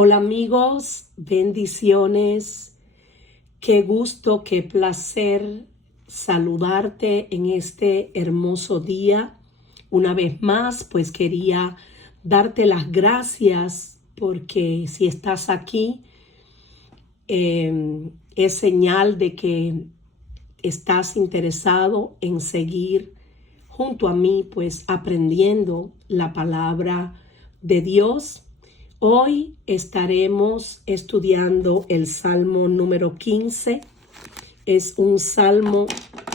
Hola amigos, bendiciones. Qué gusto, qué placer saludarte en este hermoso día. Una vez más, pues quería darte las gracias porque si estás aquí, es señal de que estás interesado en seguir junto a mí, pues aprendiendo la palabra de Dios. Hoy estaremos estudiando el Salmo número 15. Es un salmo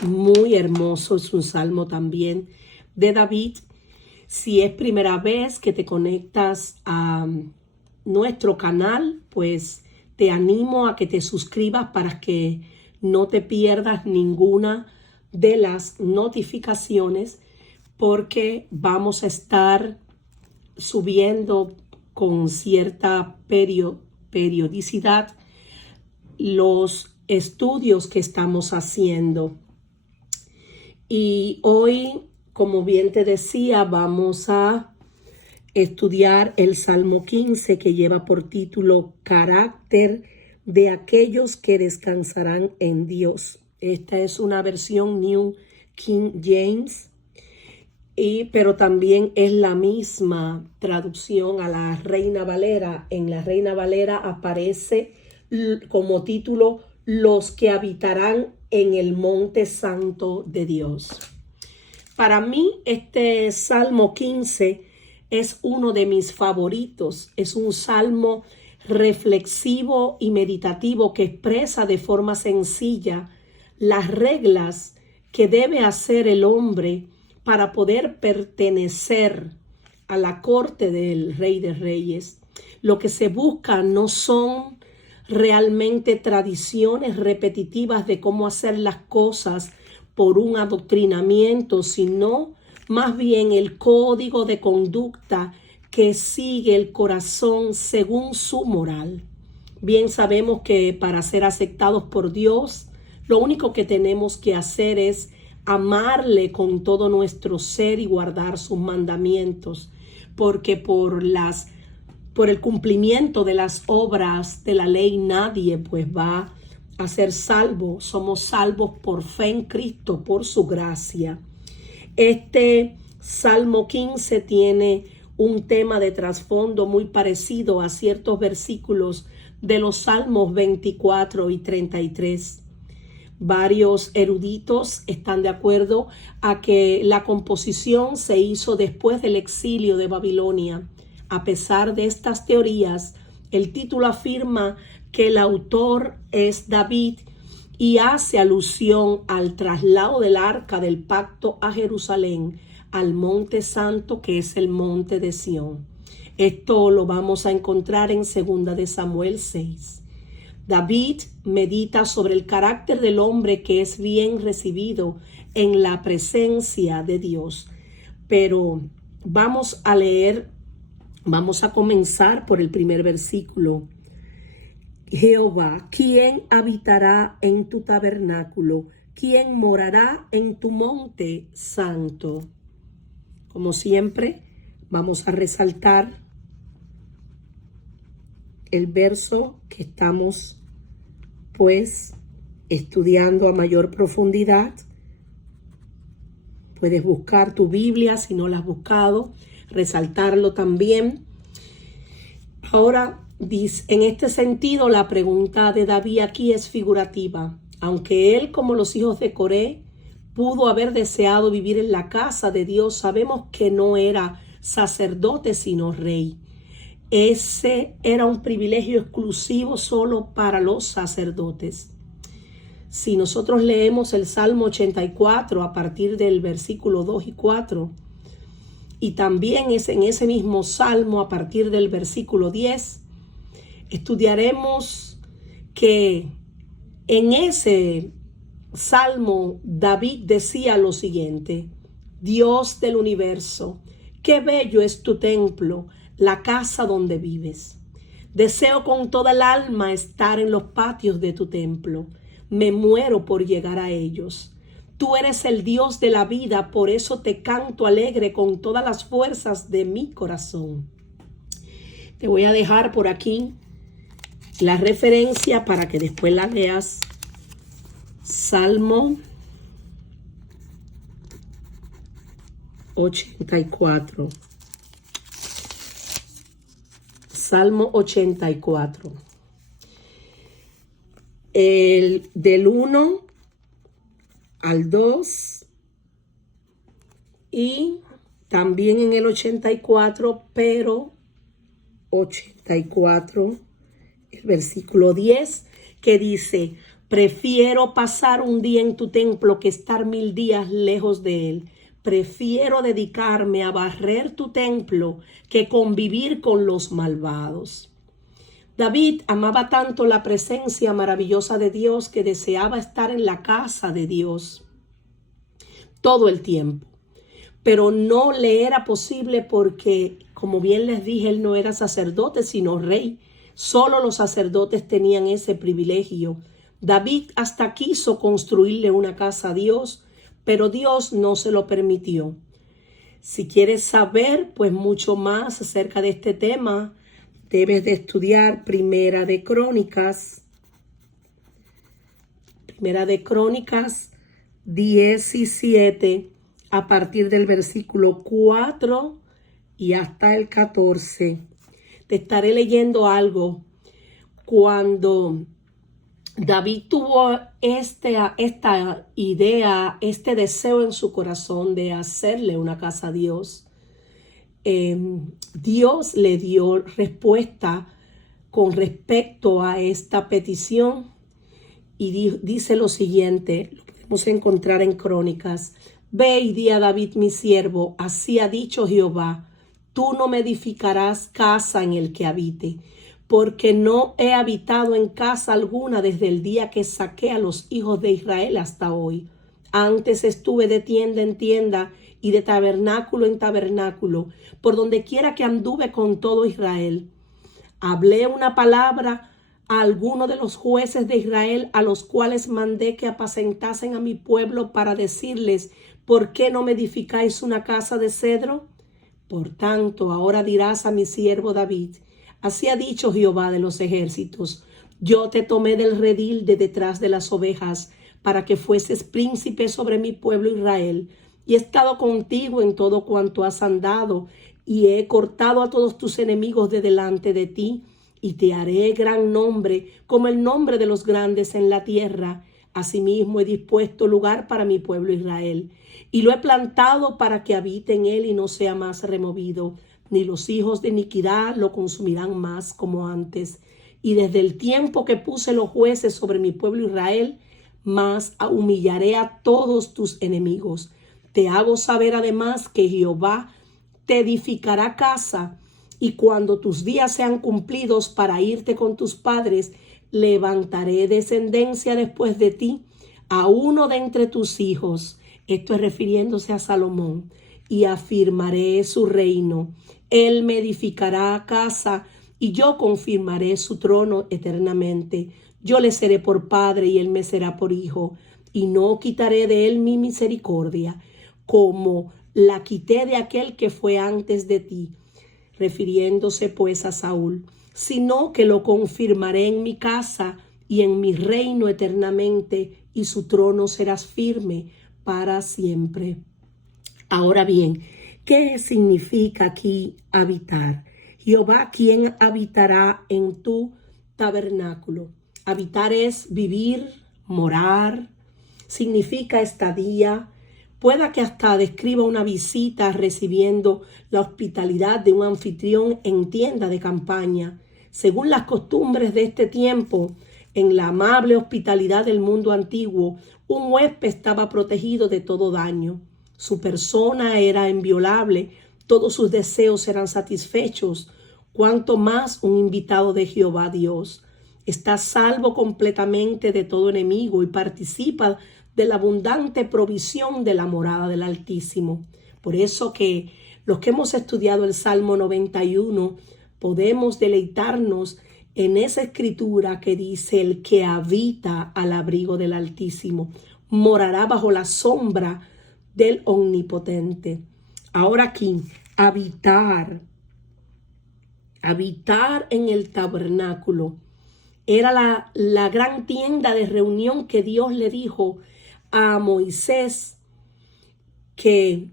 muy hermoso, es un salmo también de David. Si es primera vez que te conectas a nuestro canal, pues te animo a que te suscribas para que no te pierdas ninguna de las notificaciones, porque vamos a estar subiendo con cierta periodicidad los estudios que estamos haciendo. Y hoy, como bien te decía, vamos a estudiar el Salmo 15, que lleva por título Carácter de aquellos que descansarán en Dios. Esta es una versión New King James, pero también es la misma traducción a la Reina Valera. En la Reina Valera aparece como título Los que habitarán en el monte santo de Dios. Para mí este Salmo 15 es uno de mis favoritos. Es un salmo reflexivo y meditativo que expresa de forma sencilla las reglas que debe hacer el hombre para poder pertenecer a la corte del Rey de Reyes. Lo que se busca no son realmente tradiciones repetitivas de cómo hacer las cosas por un adoctrinamiento, sino más bien el código de conducta que sigue el corazón según su moral. Bien sabemos que para ser aceptados por Dios, lo único que tenemos que hacer es amarle con todo nuestro ser y guardar sus mandamientos, porque por el cumplimiento de las obras de la ley nadie pues va a ser salvo. Somos salvos por fe en Cristo, por su gracia. Este Salmo 15 tiene un tema de trasfondo muy parecido a ciertos versículos de los Salmos 24 y 33. Varios eruditos están de acuerdo a que la composición se hizo después del exilio de Babilonia. A pesar de estas teorías, el título afirma que el autor es David y hace alusión al traslado del arca del pacto a Jerusalén, al monte santo que es el monte de Sión. Esto lo vamos a encontrar en 2 de Samuel 6. David medita sobre el carácter del hombre que es bien recibido en la presencia de Dios. Pero vamos a comenzar por el primer versículo. Jehová, ¿quién habitará en tu tabernáculo? ¿Quién morará en tu monte santo? Como siempre, vamos a resaltar el verso que estamos pues estudiando a mayor profundidad. Puedes buscar tu Biblia si no la has buscado, resaltarlo también. Ahora, en este sentido, la pregunta de David aquí es figurativa. Aunque él, como los hijos de Coré, pudo haber deseado vivir en la casa de Dios, sabemos que no era sacerdote sino rey. Ese era un privilegio exclusivo solo para los sacerdotes. Si nosotros leemos el Salmo 84 a partir del versículo 2 y 4, y también es en ese mismo Salmo a partir del versículo 10, estudiaremos que en ese Salmo David decía lo siguiente: Dios del universo, qué bello es tu templo, la casa donde vives. Deseo con toda el alma estar en los patios de tu templo. Me muero por llegar a ellos. Tú eres el Dios de la vida, por eso te canto alegre con todas las fuerzas de mi corazón. Te voy a dejar por aquí la referencia para que después la leas. Salmo 84. Salmo 84. Del 1 al 2 y también en el 84, pero 84, el versículo 10, que dice: prefiero pasar un día en tu templo que estar 1000 días lejos de él. Prefiero dedicarme a barrer tu templo que convivir con los malvados. David amaba tanto la presencia maravillosa de Dios que deseaba estar en la casa de Dios todo el tiempo. Pero no le era posible porque, como bien les dije, él no era sacerdote, sino rey. Solo los sacerdotes tenían ese privilegio. David hasta quiso construirle una casa a Dios, pero Dios no se lo permitió. Si quieres saber, pues mucho más acerca de este tema, debes de estudiar Primera de Crónicas 17, a partir del versículo 4 y hasta el 14. Te estaré leyendo algo. Cuando David tuvo esta idea, este deseo en su corazón de hacerle una casa a Dios, Dios le dio respuesta con respecto a esta petición y dice lo siguiente, lo podemos encontrar en Crónicas: ve y di a David mi siervo, así ha dicho Jehová, tú no me edificarás casa en el que habite, porque no he habitado en casa alguna desde el día que saqué a los hijos de Israel hasta hoy. Antes estuve de tienda en tienda y de tabernáculo en tabernáculo, por donde quiera que anduve con todo Israel. Hablé una palabra a alguno de los jueces de Israel, a los cuales mandé que apacentasen a mi pueblo, para decirles: ¿por qué no me edificáis una casa de cedro? Por tanto, ahora dirás a mi siervo David: así ha dicho Jehová de los ejércitos, yo te tomé del redil de detrás de las ovejas, para que fueses príncipe sobre mi pueblo Israel, y he estado contigo en todo cuanto has andado, y he cortado a todos tus enemigos de delante de ti, y te haré gran nombre, como el nombre de los grandes en la tierra. Asimismo he dispuesto lugar para mi pueblo Israel, y lo he plantado para que habite en él y no sea más removido, ni los hijos de iniquidad lo consumirán más como antes. Y desde el tiempo que puse los jueces sobre mi pueblo Israel, más humillaré a todos tus enemigos. Te hago saber además que Jehová te edificará casa, y cuando tus días sean cumplidos para irte con tus padres, levantaré descendencia después de ti, a uno de entre tus hijos. Esto es refiriéndose a Salomón. Y afirmaré su reino. Él me edificará casa, y yo confirmaré su trono eternamente. Yo le seré por padre, y él me será por hijo. Y no quitaré de él mi misericordia, como la quité de aquel que fue antes de ti, refiriéndose pues a Saúl, sino que lo confirmaré en mi casa y en mi reino eternamente, y su trono será firme para siempre. Ahora bien, ¿qué significa aquí habitar? Jehová, ¿quién habitará en tu tabernáculo? Habitar es vivir, morar, significa estadía. Pueda que hasta describa una visita recibiendo la hospitalidad de un anfitrión en tienda de campaña. Según las costumbres de este tiempo, en la amable hospitalidad del mundo antiguo, un huésped estaba protegido de todo daño. Su persona era inviolable, todos sus deseos eran satisfechos. Cuanto más un invitado de Jehová Dios. Está salvo completamente de todo enemigo y participa de la abundante provisión de la morada del Altísimo. Por eso que los que hemos estudiado el Salmo 91 podemos deleitarnos en esa escritura que dice: el que habita al abrigo del Altísimo morará bajo la sombra del Omnipotente. Ahora aquí, habitar Habitar en el tabernáculo era la gran tienda de reunión que Dios le dijo a Moisés que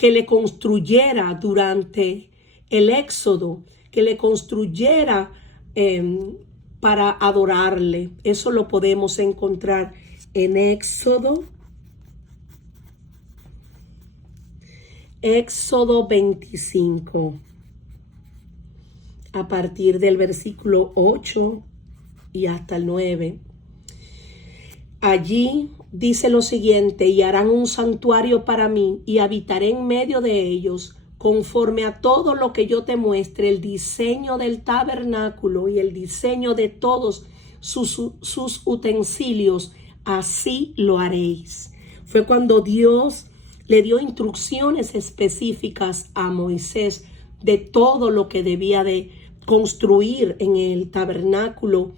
le construyera durante el éxodo, que le construyera para adorarle. Eso lo podemos encontrar en Éxodo 25, a partir del versículo 8 y hasta el 9. Allí dice lo siguiente: y harán un santuario para mí, y habitaré en medio de ellos, conforme a todo lo que yo te muestre, el diseño del tabernáculo y el diseño de todos sus utensilios, así lo haréis. Fue cuando Dios le dio instrucciones específicas a Moisés de todo lo que debía de construir en el tabernáculo,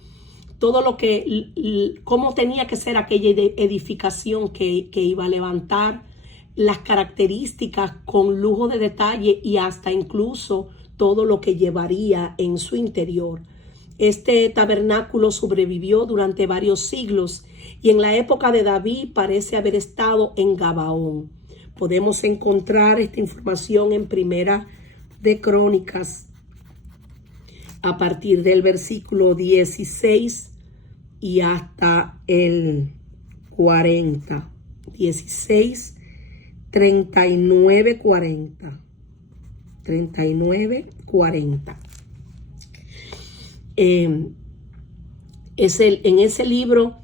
todo lo que, cómo tenía que ser aquella edificación que iba a levantar, las características con lujo de detalle y hasta incluso todo lo que llevaría en su interior. Este tabernáculo sobrevivió durante varios siglos y en la época de David parece haber estado en Gabaón. Podemos encontrar esta información en Primera de Crónicas a partir del versículo 16 y hasta el 40. 16, 39, 40. 39, 40. En ese libro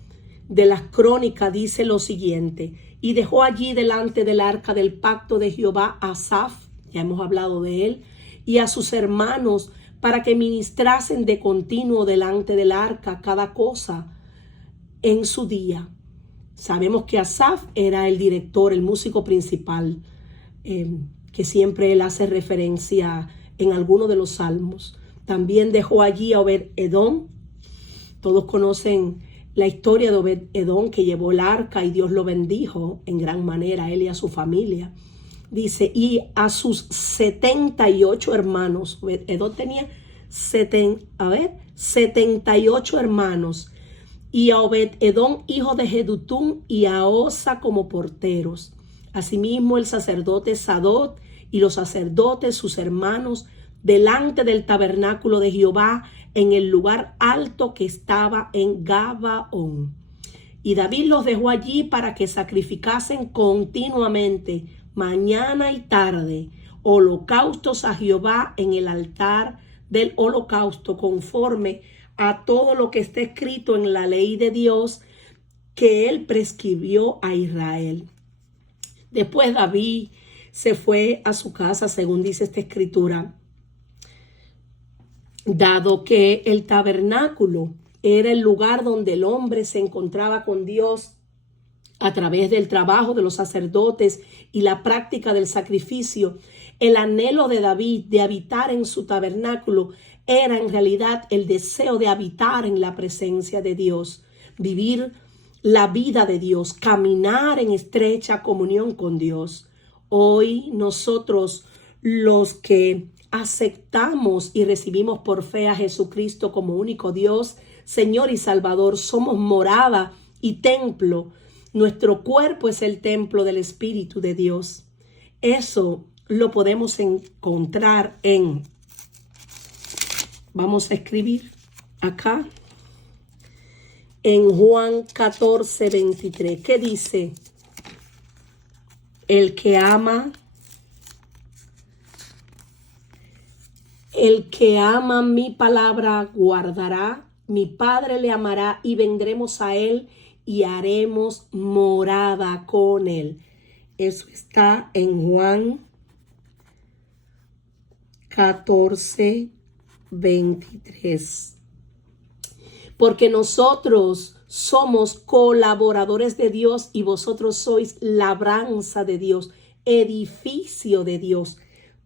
de las Crónicas dice lo siguiente: y dejó allí delante del arca del pacto de Jehová a Asaf, ya hemos hablado de él, y a sus hermanos, para que ministrasen de continuo delante del arca cada cosa en su día. Sabemos que Asaf era el director, el músico principal, que siempre él hace referencia en alguno de los salmos. También dejó allí a Obed-Edom. Todos conocen la historia de Obed-Edom, que llevó el arca y Dios lo bendijo en gran manera, a él y a su familia. Dice, y a sus 78 hermanos. Obed-Edom tenía 78 hermanos. Y a Obed-Edom, hijo de Jedutún, y a Osa como porteros. Asimismo el sacerdote Sadok y los sacerdotes, sus hermanos, delante del tabernáculo de Jehová, en el lugar alto que estaba en Gabaón. Y David los dejó allí para que sacrificasen continuamente, mañana y tarde, holocaustos a Jehová en el altar del holocausto, conforme a todo lo que está escrito en la ley de Dios que él prescribió a Israel. Después David se fue a su casa, según dice esta escritura, dado que el tabernáculo era el lugar donde el hombre se encontraba con Dios a través del trabajo de los sacerdotes y la práctica del sacrificio. El anhelo de David de habitar en su tabernáculo era en realidad el deseo de habitar en la presencia de Dios, vivir la vida de Dios, caminar en estrecha comunión con Dios. Hoy nosotros, los que aceptamos y recibimos por fe a Jesucristo como único Dios, Señor y Salvador, somos morada y templo. Nuestro cuerpo es el templo del Espíritu de Dios. Eso lo podemos encontrar vamos a escribir acá, en Juan 14, 23. ¿Qué dice? El que ama mi palabra guardará, mi Padre le amará y vendremos a él y haremos morada con él. Eso está en Juan 14, 23. Porque nosotros somos colaboradores de Dios y vosotros sois labranza de Dios, edificio de Dios.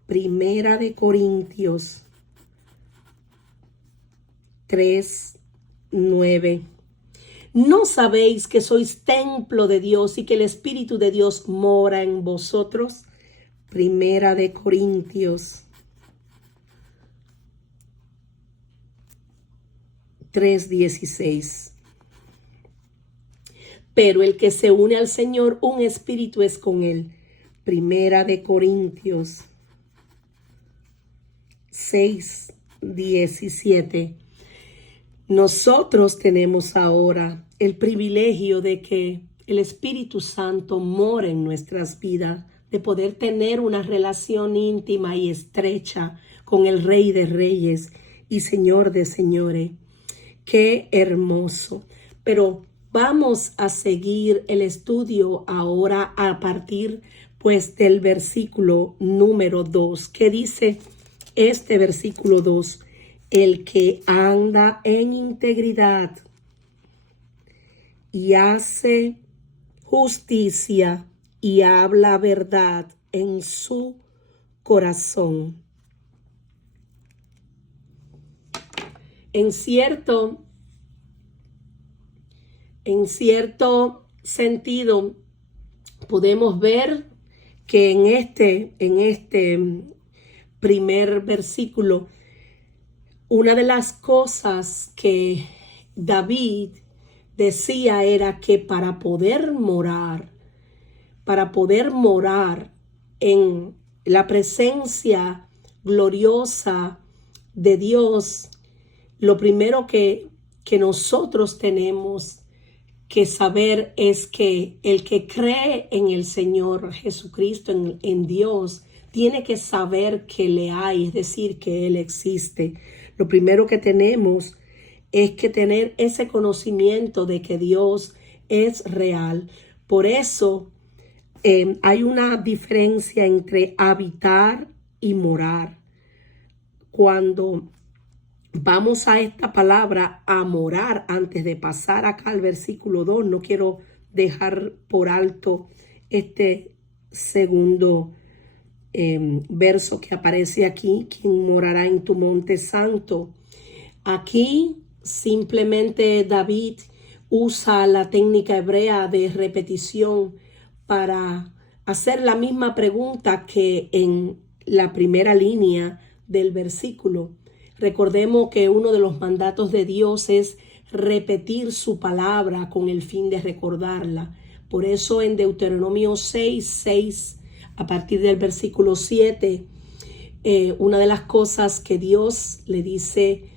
Primera de Corintios 3, 9. ¿No sabéis que sois templo de Dios y que el Espíritu de Dios mora en vosotros? Primera de Corintios 3:16. Pero el que se une al Señor, un espíritu es con él. Primera de Corintios 6:17. Nosotros tenemos ahora el privilegio de que el Espíritu Santo mora en nuestras vidas, de poder tener una relación íntima y estrecha con el Rey de Reyes y Señor de Señores. Qué hermoso. Pero vamos a seguir el estudio ahora a partir pues del versículo número 2, que dice este versículo 2: el que anda en integridad y hace justicia y habla verdad en su corazón. En cierto sentido, podemos ver que en este primer versículo, una de las cosas que David decía era que para poder morar en la presencia gloriosa de Dios, lo primero que nosotros tenemos que saber es que el que cree en el Señor Jesucristo, en Dios, tiene que saber que le hay, es decir, que Él existe. Lo primero que tenemos es que tener ese conocimiento de que Dios es real. Por eso hay una diferencia entre habitar y morar. Cuando vamos a esta palabra, a morar, antes de pasar acá al versículo 2, no quiero dejar por alto este segundo verso que aparece aquí: quien morará en tu monte santo. Aquí simplemente David usa la técnica hebrea de repetición para hacer la misma pregunta que en la primera línea del versículo. Recordemos que uno de los mandatos de Dios es repetir su palabra con el fin de recordarla. Por eso en Deuteronomio 6:6, a partir del versículo 7, una de las cosas que Dios le dice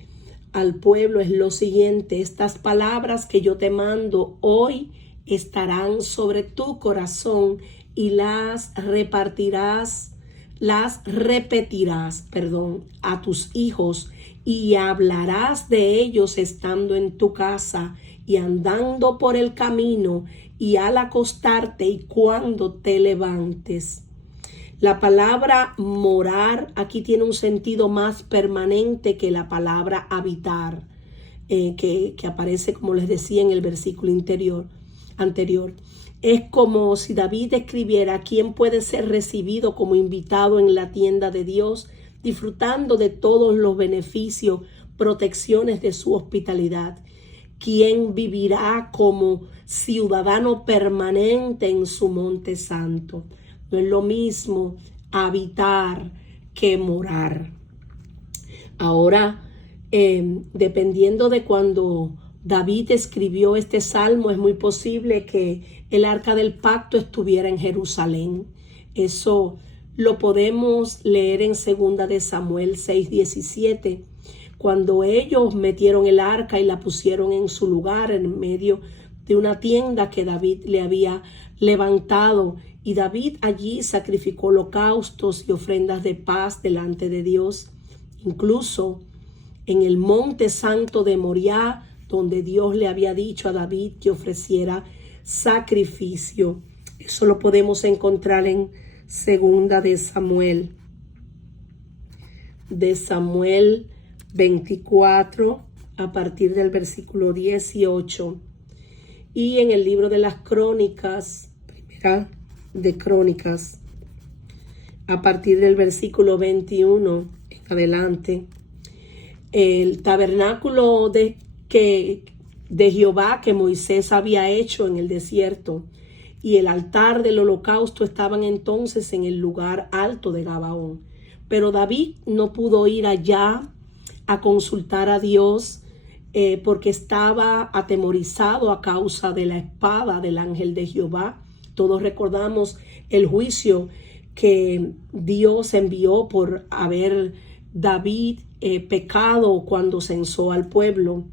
al pueblo es lo siguiente: estas palabras que yo te mando hoy estarán sobre tu corazón y las repetirás a tus hijos, y hablarás de ellos estando en tu casa y andando por el camino y al acostarte y cuando te levantes. La palabra morar aquí tiene un sentido más permanente que la palabra habitar, que aparece, como les decía, en el versículo anterior. Es como si David escribiera: ¿quién puede ser recibido como invitado en la tienda de Dios, disfrutando de todos los beneficios, protecciones de su hospitalidad? ¿Quién vivirá como ciudadano permanente en su monte santo? No es lo mismo habitar que morar. Ahora, dependiendo de cuando David escribió este salmo, es muy posible que el arca del pacto estuviera en Jerusalén. Eso lo podemos leer en 2 de Samuel 6:17, cuando ellos metieron el arca y la pusieron en su lugar en medio de una tienda que David le había levantado. Y David allí sacrificó holocaustos y ofrendas de paz delante de Dios. Incluso en el monte santo de Moriah, donde Dios le había dicho a David que ofreciera sacrificio. Eso lo podemos encontrar en 2 de Samuel 24, a partir del versículo 18. Y en el libro de las Crónicas, primera de Crónicas, a partir del versículo 21 en adelante. El tabernáculo de Jehová que Moisés había hecho en el desierto y el altar del holocausto estaban entonces en el lugar alto de Gabaón. Pero David no pudo ir allá a consultar a Dios porque estaba atemorizado a causa de la espada del ángel de Jehová. Todos recordamos el juicio que Dios envió por haber David pecado cuando censó al pueblo.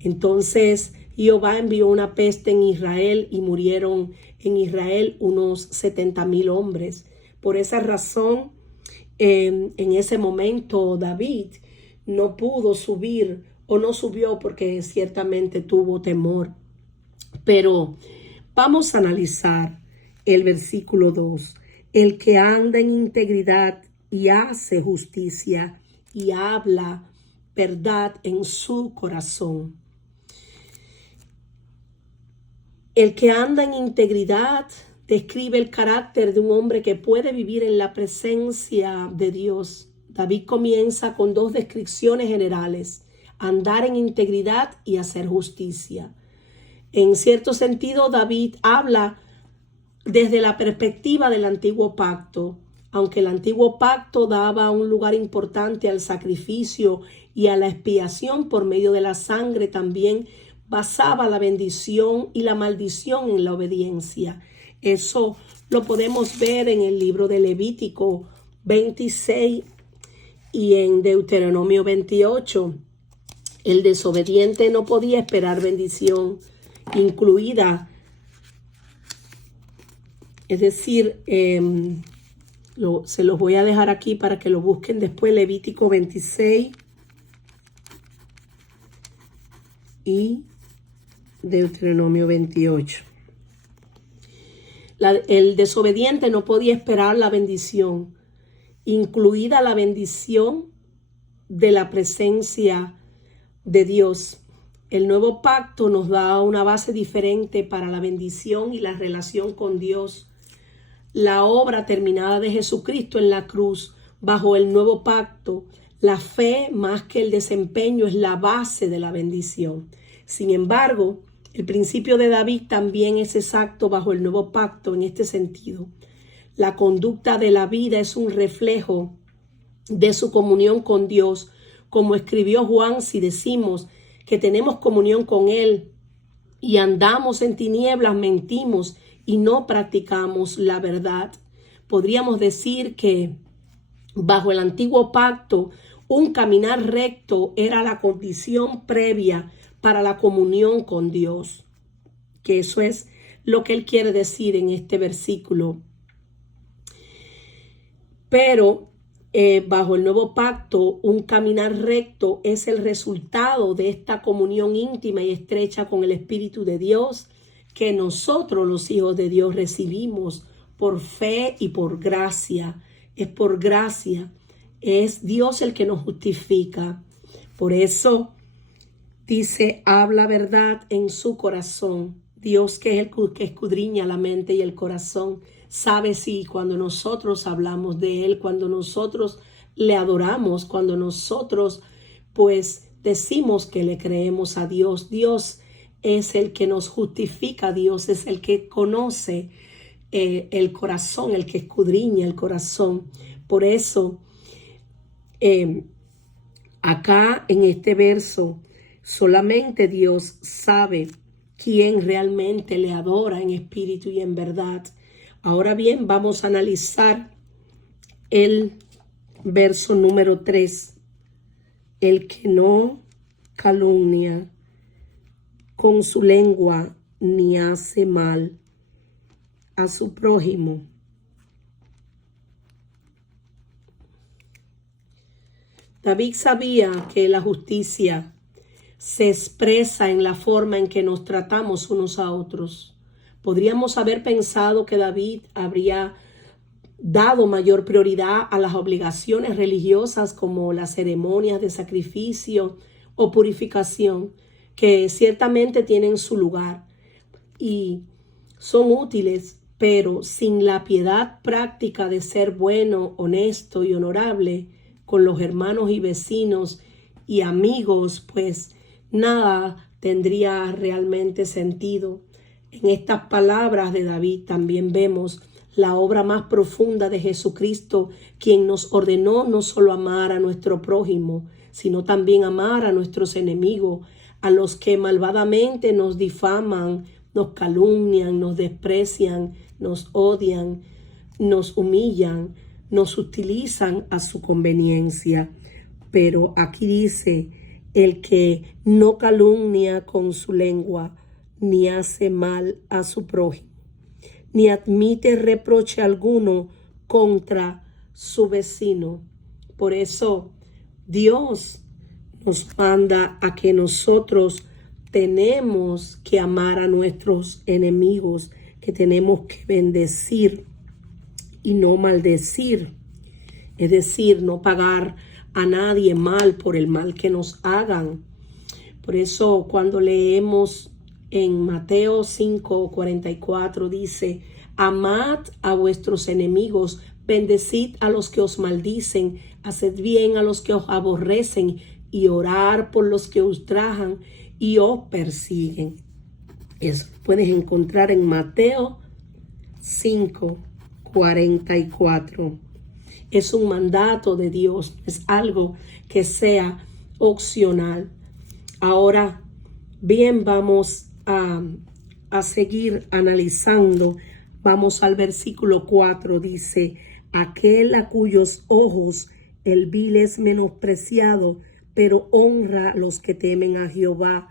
Entonces Jehová envió una peste en Israel y murieron en Israel unos 70,000 hombres. Por esa razón, en ese momento David no pudo subir o no subió porque ciertamente tuvo temor. Pero vamos a analizar el versículo 2. El que anda en integridad y hace justicia y habla verdad en su corazón. El que anda en integridad describe el carácter de un hombre que puede vivir en la presencia de Dios. David comienza con dos descripciones generales: andar en integridad y hacer justicia. En cierto sentido, David habla desde la perspectiva del antiguo pacto. Aunque el antiguo pacto daba un lugar importante al sacrificio y a la expiación por medio de la sangre, también basaba la bendición y la maldición en la obediencia. Eso lo podemos ver en el libro de Levítico 26 y en Deuteronomio 28. El desobediente no podía esperar bendición, incluida, es decir, se los voy a dejar aquí para que lo busquen después, Levítico 26 y Deuteronomio 28. El desobediente no podía esperar la bendición, incluida la bendición de la presencia de Dios. El nuevo pacto nos da una base diferente para la bendición y la relación con Dios. La obra terminada de Jesucristo en la cruz bajo el nuevo pacto, la fe más que el desempeño es la base de la bendición. Sin embargo, el principio de David también es exacto bajo el nuevo pacto en este sentido. La conducta de la vida es un reflejo de su comunión con Dios. Como escribió Juan, si decimos que tenemos comunión con Él y andamos en tinieblas, mentimos y no practicamos la verdad. Podríamos decir que bajo el antiguo pacto, un caminar recto era la condición previa para la comunión con Dios. Que eso es lo que él quiere decir en este versículo. Pero bajo el nuevo pacto, un caminar recto es el resultado de esta comunión íntima y estrecha con el Espíritu de Dios que nosotros, los hijos de Dios, recibimos por fe y por gracia. Es por gracia. Es Dios el que nos justifica. Por eso dice, habla verdad en su corazón. Dios, que es el que escudriña la mente y el corazón, sabe si cuando nosotros hablamos de Él, cuando nosotros le adoramos, cuando nosotros pues decimos que le creemos a Dios. Dios es el que nos justifica, Dios es el que conoce el corazón, el que escudriña el corazón. Por eso, acá en este verso, solamente Dios sabe quién realmente le adora en espíritu y en verdad. Ahora bien, vamos a analizar el verso número 3. El que no calumnia con su lengua ni hace mal a su prójimo. David sabía que la justicia se expresa en la forma en que nos tratamos unos a otros. Podríamos haber pensado que David habría dado mayor prioridad a las obligaciones religiosas como las ceremonias de sacrificio o purificación, que ciertamente tienen su lugar y son útiles, pero sin la piedad práctica de ser bueno, honesto y honorable con los hermanos y vecinos y amigos, pues nada tendría realmente sentido. En estas palabras de David también vemos la obra más profunda de Jesucristo, quien nos ordenó no solo amar a nuestro prójimo, sino también amar a nuestros enemigos, a los que malvadamente nos difaman, nos calumnian, nos desprecian, nos odian, nos humillan, nos utilizan a su conveniencia. Pero aquí dice, el que no calumnia con su lengua, ni hace mal a su prójimo, ni admite reproche alguno contra su vecino. Por eso Dios nos manda a que nosotros tenemos que amar a nuestros enemigos, que tenemos que bendecir y no maldecir. Es decir, no pagar a nadie mal por el mal que nos hagan. Por eso cuando leemos en Mateo 5:44 dice, amad a vuestros enemigos, bendecid a los que os maldicen, haced bien a los que os aborrecen y orar por los que os ultrajan y os persiguen. Eso puedes encontrar en Mateo 5:44. Es un mandato de Dios, es algo que sea opcional. Ahora bien, vamos a seguir analizando. Vamos al versículo 4, dice, aquel a cuyos ojos el vil es menospreciado, pero honra a los que temen a Jehová,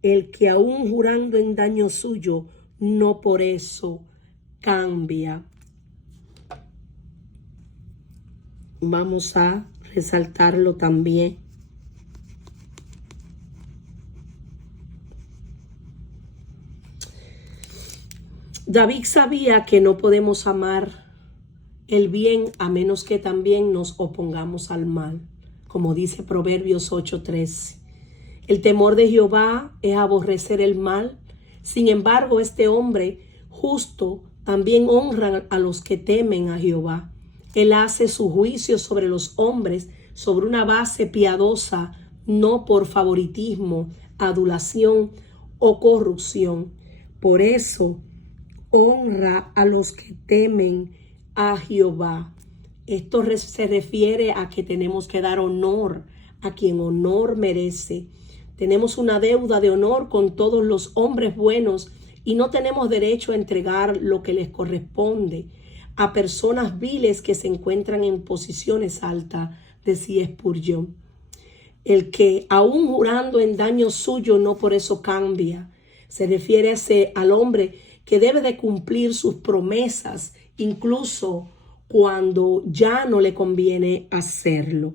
el que aún jurando en daño suyo, no por eso cambia. Vamos a resaltarlo también. David sabía que no podemos amar el bien a menos que también nos opongamos al mal, como dice Proverbios 8:13. El temor de Jehová es aborrecer el mal. Sin embargo, este hombre justo también honra a los que temen a Jehová. Él hace su juicio sobre los hombres sobre una base piadosa, no por favoritismo, adulación o corrupción. Por eso honra a los que temen a Jehová. Esto se refiere a que tenemos que dar honor a quien honor merece. Tenemos una deuda de honor con todos los hombres buenos y no tenemos derecho a entregar lo que les corresponde a personas viles que se encuentran en posiciones altas, decía Spurgeon. El que aún jurando en daño suyo no por eso cambia. Se refiere al hombre que debe de cumplir sus promesas, incluso cuando ya no le conviene hacerlo.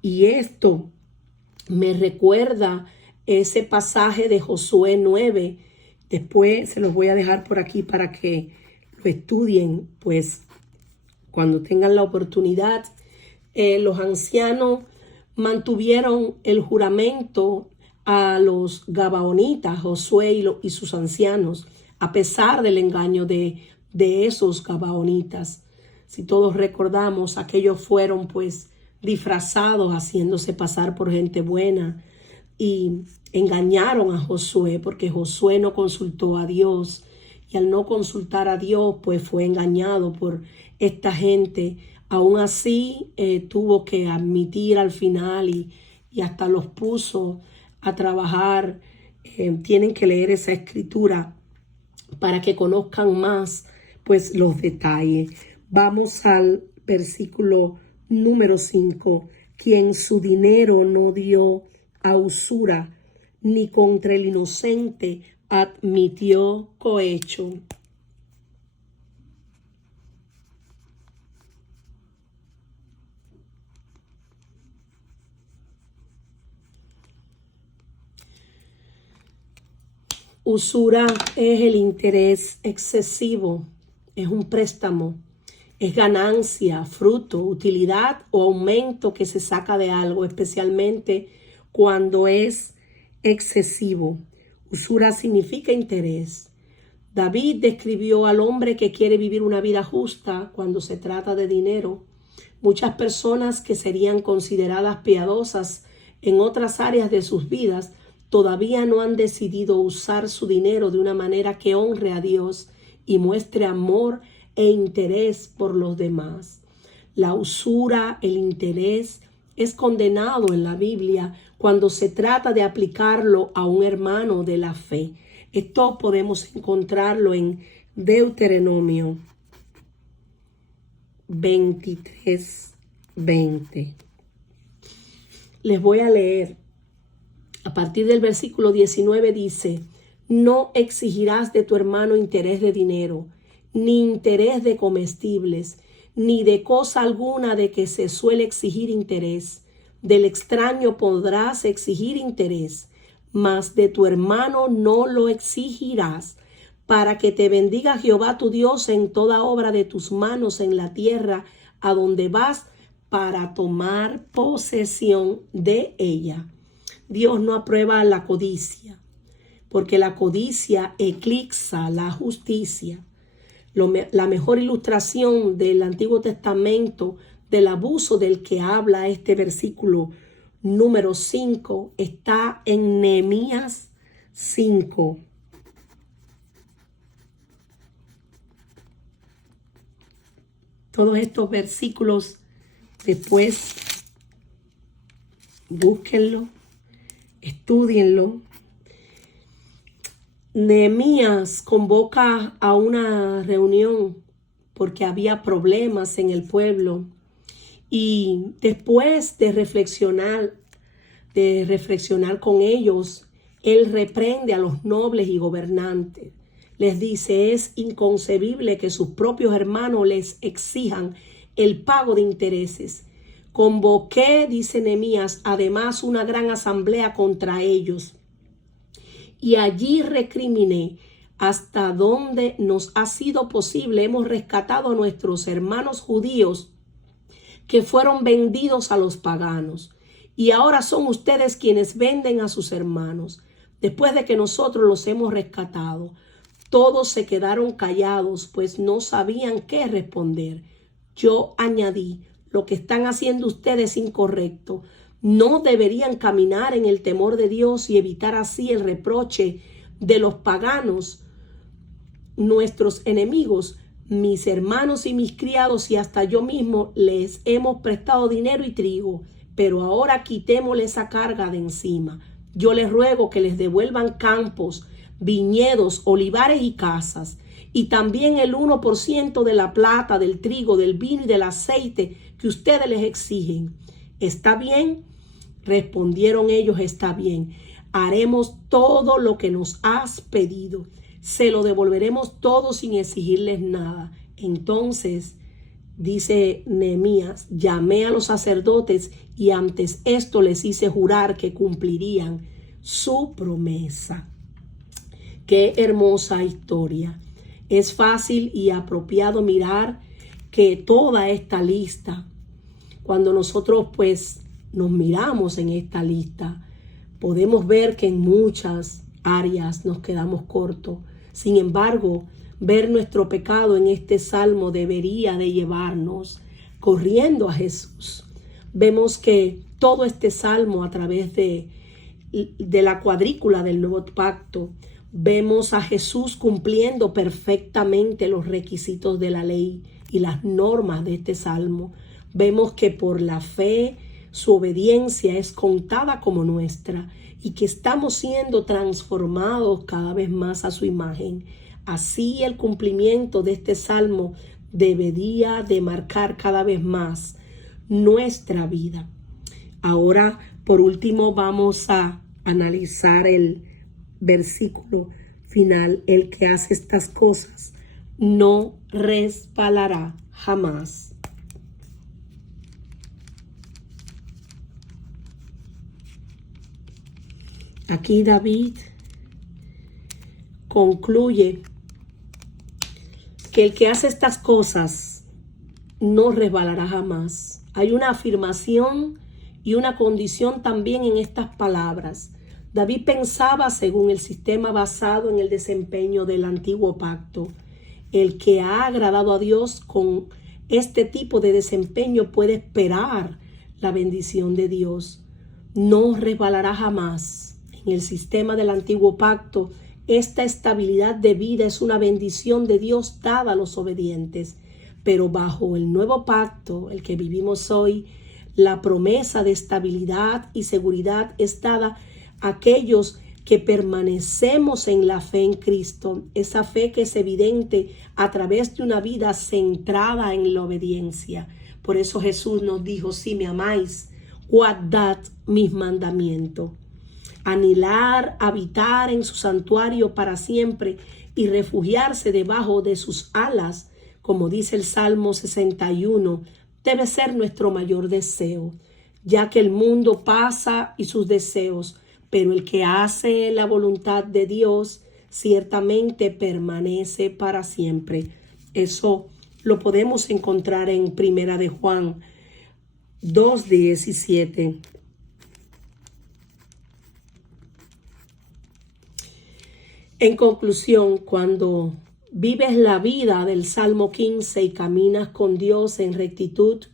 Y esto me recuerda ese pasaje de Josué 9. Después se los voy a dejar por aquí para que lo estudien, pues cuando tengan la oportunidad. Los ancianos mantuvieron el juramento a los gabaonitas, Josué y sus ancianos, a pesar del engaño de esos gabaonitas. Si todos recordamos, aquellos fueron pues disfrazados, haciéndose pasar por gente buena, y engañaron a Josué porque Josué no consultó a Dios, y al no consultar a Dios pues fue engañado por esta gente. Aún así tuvo que admitir al final y hasta los puso a trabajar. Tienen que leer esa escritura para que conozcan más pues los detalles. Vamos al versículo número 5. Quien su dinero no dio a usura, ni contra el inocente admitió cohecho. Usura es el interés excesivo, es un préstamo, es ganancia, fruto, utilidad o aumento que se saca de algo, especialmente cuando es excesivo. Usura significa interés. David describió al hombre que quiere vivir una vida justa cuando se trata de dinero. Muchas personas que serían consideradas piadosas en otras áreas de sus vidas todavía no han decidido usar su dinero de una manera que honre a Dios y muestre amor e interés por los demás. La usura, el interés, es condenado en la Biblia cuando se trata de aplicarlo a un hermano de la fe. Esto podemos encontrarlo en Deuteronomio 23:20. Les voy a leer. A partir del versículo 19 dice: no exigirás de tu hermano interés de dinero, ni interés de comestibles, ni de cosa alguna de que se suele exigir interés. Del extraño podrás exigir interés, mas de tu hermano no lo exigirás, para que te bendiga Jehová tu Dios en toda obra de tus manos en la tierra a donde vas para tomar posesión de ella. Dios no aprueba la codicia, porque la codicia eclipsa la justicia. La mejor ilustración del Antiguo Testamento del abuso del que habla este versículo número 5 está en Nehemías 5. Todos estos versículos después búsquenlo, estúdienlo. Nehemías convoca a una reunión porque había problemas en el pueblo, y después de reflexionar con ellos, él reprende a los nobles y gobernantes. Les dice: es inconcebible que sus propios hermanos les exijan el pago de intereses. Convoqué, dice Nehemías, además una gran asamblea contra ellos, y allí recriminé: hasta donde nos ha sido posible hemos rescatado a nuestros hermanos judíos que fueron vendidos a los paganos, y ahora son ustedes quienes venden a sus hermanos, después de que nosotros los hemos rescatado. Todos se quedaron callados, pues no sabían qué responder. Yo añadí: lo que están haciendo ustedes es incorrecto. No deberían caminar en el temor de Dios y evitar así el reproche de los paganos, nuestros enemigos. Mis hermanos y mis criados y hasta yo mismo les hemos prestado dinero y trigo, pero ahora quitémosle esa carga de encima. Yo les ruego que les devuelvan campos, viñedos, olivares y casas, y también el 1% de la plata, del trigo, del vino y del aceite que ustedes les exigen. ¿Está bien? Respondieron ellos: está bien. Haremos todo lo que nos has pedido. Se lo devolveremos todo sin exigirles nada. Entonces, dice Nehemías, llamé a los sacerdotes y antes esto les hice jurar que cumplirían su promesa. Qué hermosa historia. Es fácil y apropiado mirar que toda esta lista, cuando nosotros pues nos miramos en esta lista, podemos ver que en muchas áreas nos quedamos cortos. Sin embargo, ver nuestro pecado en este salmo debería de llevarnos corriendo a Jesús. Vemos que todo este salmo, a través de la cuadrícula del Nuevo Pacto, vemos a Jesús cumpliendo perfectamente los requisitos de la ley y las normas de este salmo. Vemos que por la fe su obediencia es contada como nuestra y que estamos siendo transformados cada vez más a su imagen. Así el cumplimiento de este salmo debería de marcar cada vez más nuestra vida. Ahora, por último, vamos a analizar el versículo final: el que hace estas cosas no resbalará jamás. Aquí David concluye que el que hace estas cosas no resbalará jamás. Hay una afirmación y una condición también en estas palabras. David pensaba según el sistema basado en el desempeño del antiguo pacto. El que ha agradado a Dios con este tipo de desempeño puede esperar la bendición de Dios. No resbalará jamás. En el sistema del antiguo pacto, esta estabilidad de vida es una bendición de Dios dada a los obedientes. Pero bajo el nuevo pacto, el que vivimos hoy, La promesa de estabilidad y seguridad es dada a aquellos que permanecemos en la fe en Cristo, esa fe que es evidente a través de una vida centrada en la obediencia. Por eso Jesús nos dijo: si me amáis, guardad mis mandamientos. Anhelar habitar en su santuario para siempre y refugiarse debajo de sus alas, como dice el Salmo 61, debe ser nuestro mayor deseo, ya que el mundo pasa y sus deseos, pero el que hace la voluntad de Dios ciertamente permanece para siempre. Eso lo podemos encontrar en Primera de Juan 2:17. En conclusión, cuando vives la vida del Salmo 15 y caminas con Dios en rectitud,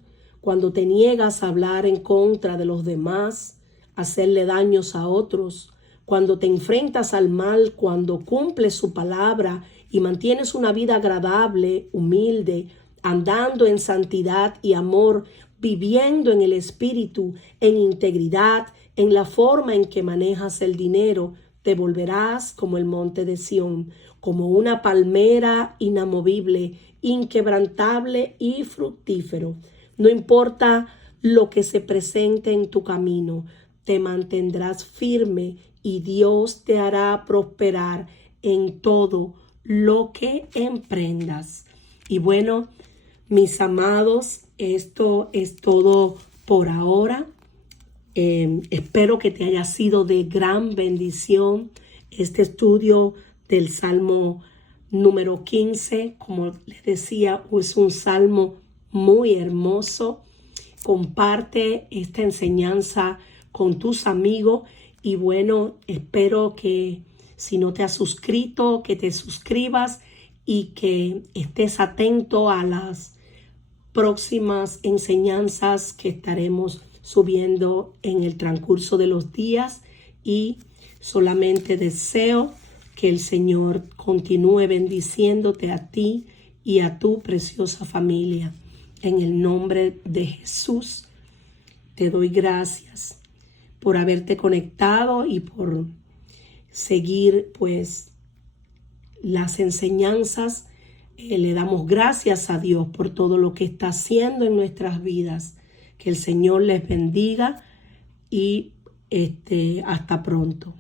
cuando te niegas a hablar en contra de los demás, hacerle daños a otros, cuando te enfrentas al mal, cuando cumples su palabra y mantienes una vida agradable, humilde, andando en santidad y amor, viviendo en el Espíritu, en integridad, en la forma en que manejas el dinero, te volverás como el monte de Sión, como una palmera inamovible, inquebrantable y fructífero. No importa lo que se presente en tu camino, te mantendrás firme y Dios te hará prosperar en todo lo que emprendas. Y bueno, mis amados, esto es todo por ahora. Espero que te haya sido de gran bendición este estudio del Salmo número 15. Como les decía, es un salmo muy hermoso. Comparte esta enseñanza con tus amigos y bueno, espero que si no te has suscrito, que te suscribas y que estés atento a las próximas enseñanzas que estaremos subiendo en el transcurso de los días, y solamente deseo que el Señor continúe bendiciéndote a ti y a tu preciosa familia. En el nombre de Jesús te doy gracias por haberte conectado y por seguir pues las enseñanzas. Le damos gracias a Dios por todo lo que está haciendo en nuestras vidas. Que el Señor les bendiga y hasta pronto.